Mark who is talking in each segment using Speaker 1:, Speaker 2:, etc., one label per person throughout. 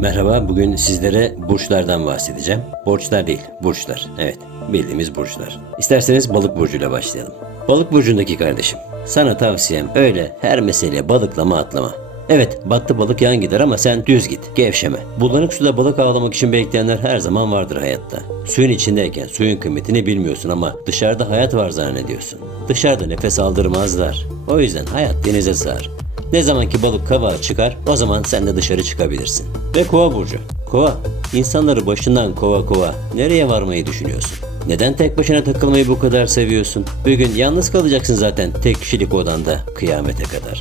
Speaker 1: Merhaba, bugün sizlere burçlardan bahsedeceğim. Borçlar değil, burçlar. Evet, bildiğimiz burçlar. İsterseniz balık burcuyla başlayalım. Balık burcundaki kardeşim, sana tavsiyem öyle her meseleye balıklama atlama. Evet, battı balık yan gider ama sen düz git, gevşeme. Bulanık suda balık avlamak için bekleyenler her zaman vardır hayatta. Suyun içindeyken suyun kıymetini bilmiyorsun ama dışarıda hayat var zannediyorsun. Dışarıda nefes aldırmazlar. O yüzden hayat denize sığar. Ne zaman ki balık kavağa çıkar o zaman sen de dışarı çıkabilirsin. Ve kova burcu. Kova. İnsanları başından kova kova. Nereye varmayı düşünüyorsun? Neden tek başına takılmayı bu kadar seviyorsun? Bir gün yalnız kalacaksın zaten tek kişilik odanda kıyamete kadar.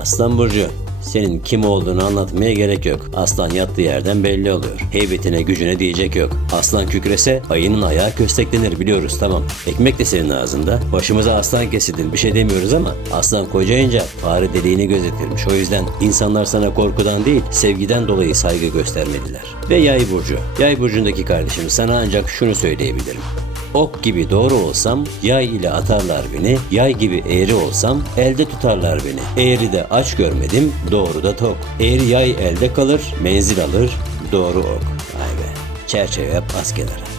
Speaker 1: Aslan Burcu. Senin kim olduğunu anlatmaya gerek yok. Aslan yattığı yerden belli oluyor. Heybetine gücüne diyecek yok. Aslan kükrese ayının ayağı kösteklenir biliyoruz tamam. Ekmek de senin ağzında. Başımıza aslan kesildin bir şey demiyoruz ama aslan kocayınca fare deliğini gözetirmiş. O yüzden insanlar sana korkudan değil sevgiden dolayı saygı göstermediler. Ve yay burcu. Yay burcundaki kardeşim sana ancak şunu söyleyebilirim. Ok gibi doğru olsam yay ile atarlar beni, yay gibi eğri olsam elde tutarlar beni. Eğri de aç görmedim, doğru da tok. Eğri yay elde kalır, menzil alır, doğru ok. Vay be, çerçeve yap kenara.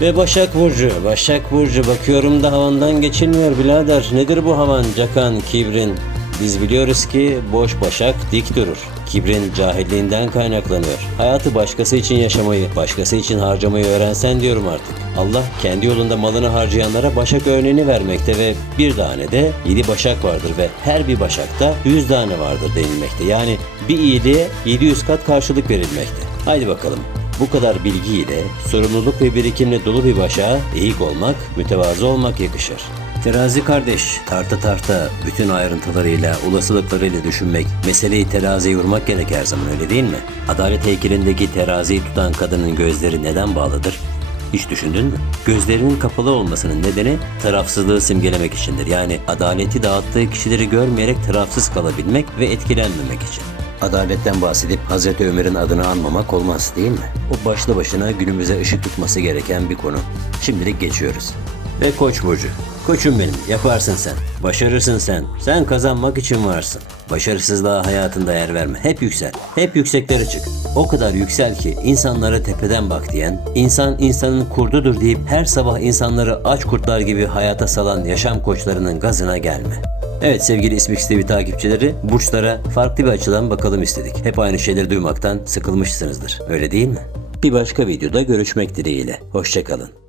Speaker 1: Ve Başak Burcu, Başak Burcu bakıyorum da havandan geçilmiyor birader. Nedir bu havan, cakan, kibrin? Biz biliyoruz ki boş başak dik durur. Kibrin cahilliğinden kaynaklanıyor. Hayatı başkası için yaşamayı, başkası için harcamayı öğrensen diyorum artık. Allah kendi yolunda malını harcayanlara başak örneğini vermekte ve bir tane de yedi başak vardır ve her bir başakta yüz tane vardır denilmekte. Yani bir iyiliğe 700 kat karşılık verilmekte. Haydi bakalım. Bu kadar bilgiyle, sorumluluk ve birikimle dolu bir başa eğik olmak, mütevazı olmak yakışır. Terazi kardeş, tarta tarta bütün ayrıntılarıyla, olasılıklarıyla düşünmek, meseleyi teraziye vurmak gerek her zaman öyle değil mi? Adalet heykelindeki teraziyi tutan kadının gözleri neden bağlıdır? Hiç düşündün mü? Gözlerinin kapalı olmasının nedeni tarafsızlığı simgelemek içindir. Yani adaleti dağıttığı kişileri görmeyerek tarafsız kalabilmek ve etkilenmemek için. Adaletten bahsedip Hazreti Ömer'in adını anmamak olmaz değil mi? O başlı başına günümüze ışık tutması gereken bir konu. Şimdilik geçiyoruz. Ve Koç burcu. Koçum benim, yaparsın sen. Başarırsın sen. Sen kazanmak için varsın. Başarısızlığa hayatında yer verme. Hep yüksel. Hep yükseklere çık. O kadar yüksel ki insanlara tepeden bak diyen, insan insanın kurdudur deyip her sabah insanları aç kurtlar gibi hayata salan yaşam koçlarının gazına gelme. Evet sevgili İsmix TV takipçileri, burçlara farklı bir açıdan bakalım istedik. Hep aynı şeyleri duymaktan sıkılmışsınızdır. Öyle değil mi? Bir başka videoda görüşmek dileğiyle. Hoşçakalın.